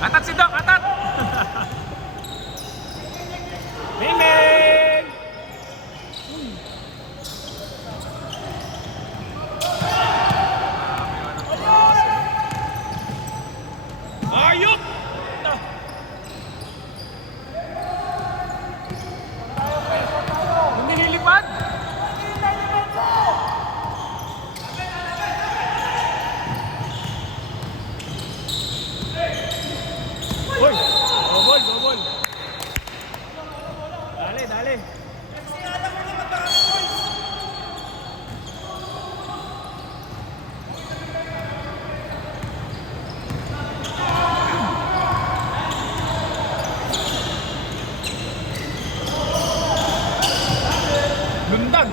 Atat si Doc, atat! Miming! Ayok! Hindi nilipad? Uy! Bobol, bobol! Dale, dale! Lundag!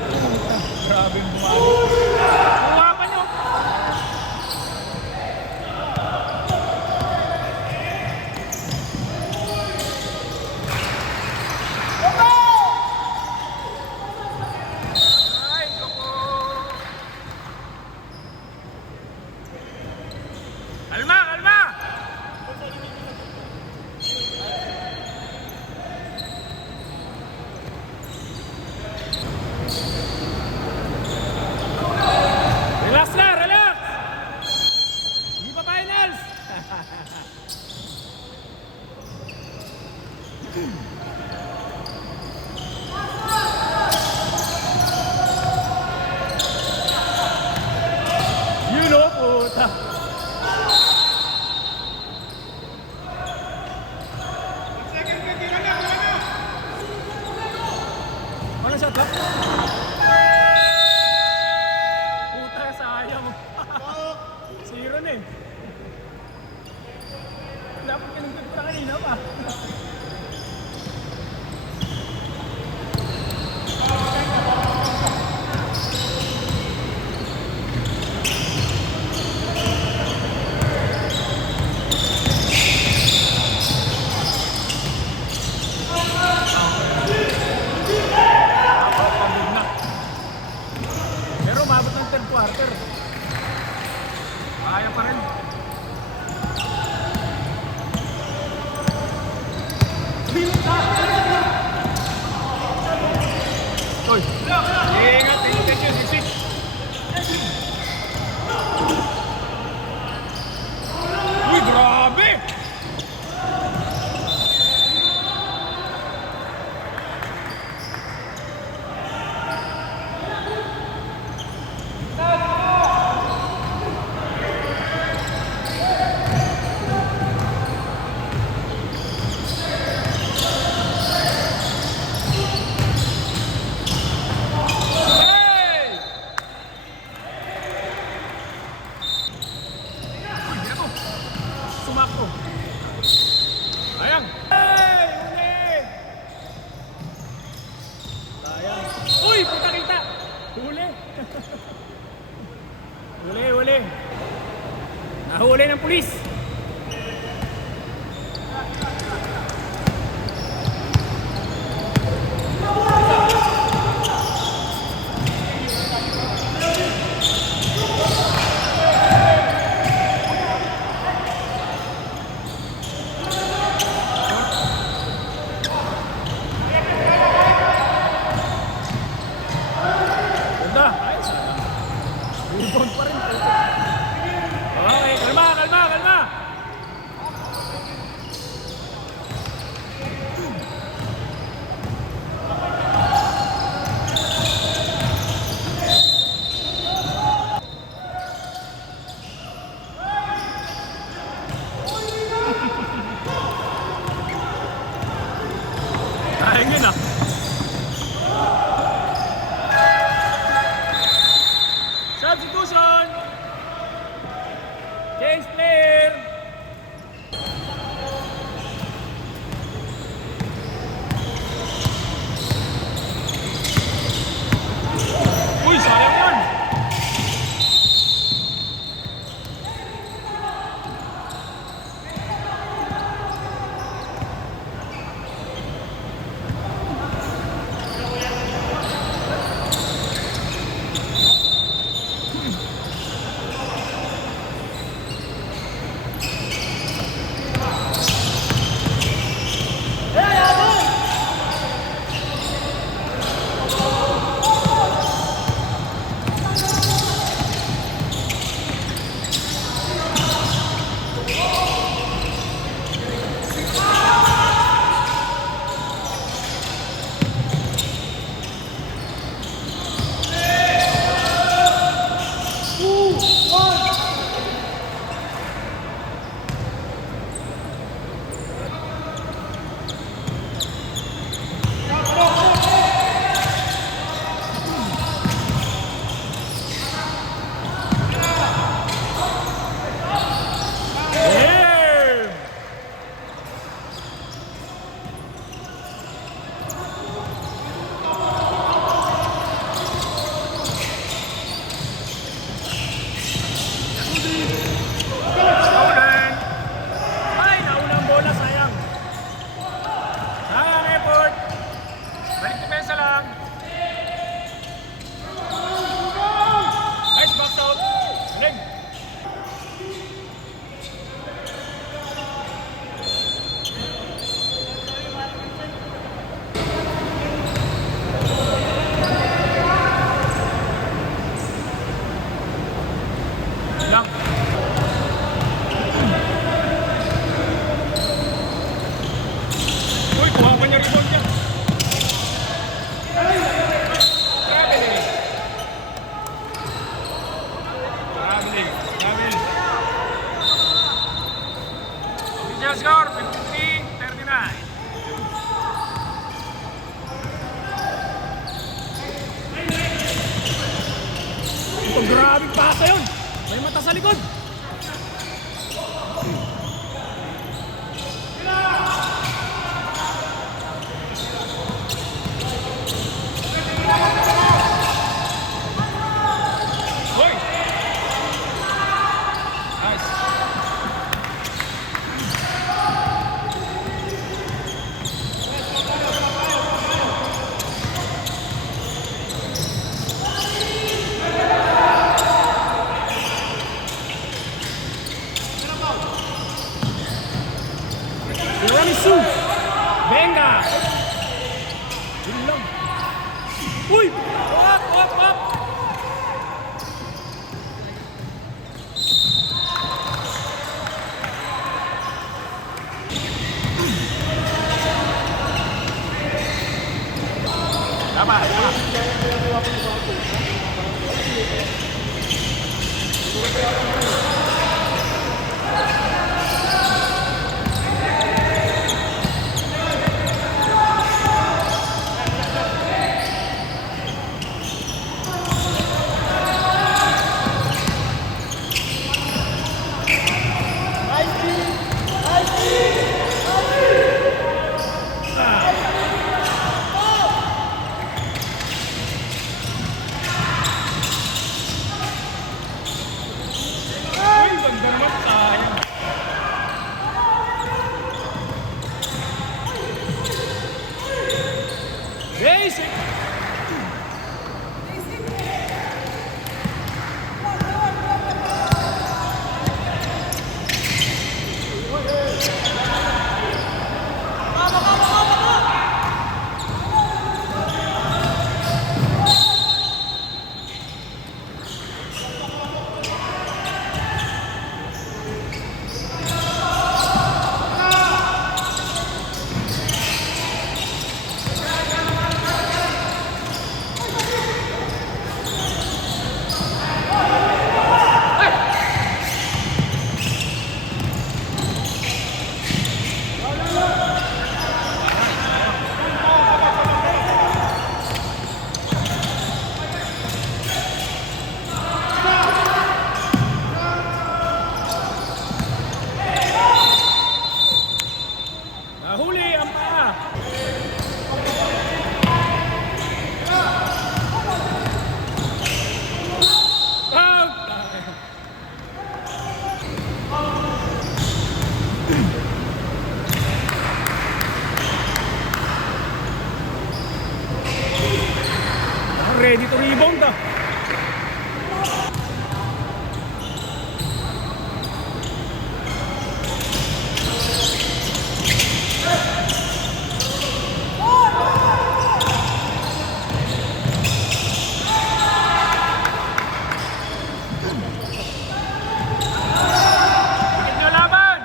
Grabe yung bumago. Hawakan nyo! Ay, koko! Kalma, kalma! Relax na, relax! Hindi pa finals! You know, puta! Ano shot ba? Puta, sayang. Zero na eh. Dapat kinugtog ko na kanina pa. Pero umabot ng third quarter. Kaya pa rin. Uy! Ingat, ingat yun, sisik! Uy, grabe! Sumakto. Sayang. Hey! Huli! Sayang. Uy! Puta kita! Huli! Huli, huli. Nahuli ng pulis. Ganda. Ayos. Rebound pa rin. Okay, kalma, kalma, kalma. Final score, 53-39. Ito, grabing pasa yun. May mata sa likod. Hoy! Nice. Tiramisu! Venga! Yun lang. Uy! Up! Up! Up! Tama, tama. Ay, ganda naman. Sayang. Basic! Nahuli ang paa. Out! Ready to rebound ah. Tigil nyo laban!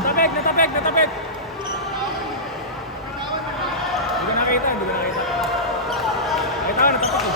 Natapik, natapik, natapik! Hindi ko nakita, hindi ko nakita. Nakita ka, natapik ko.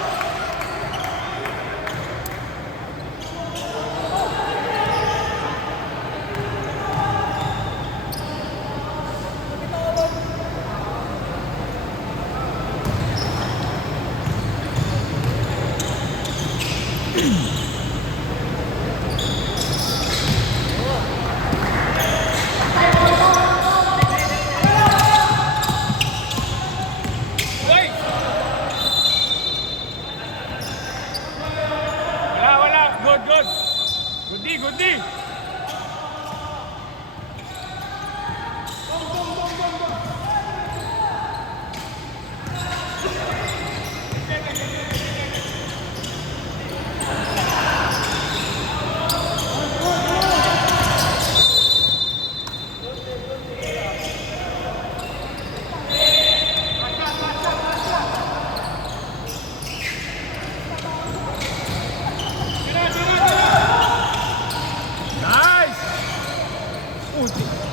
puti.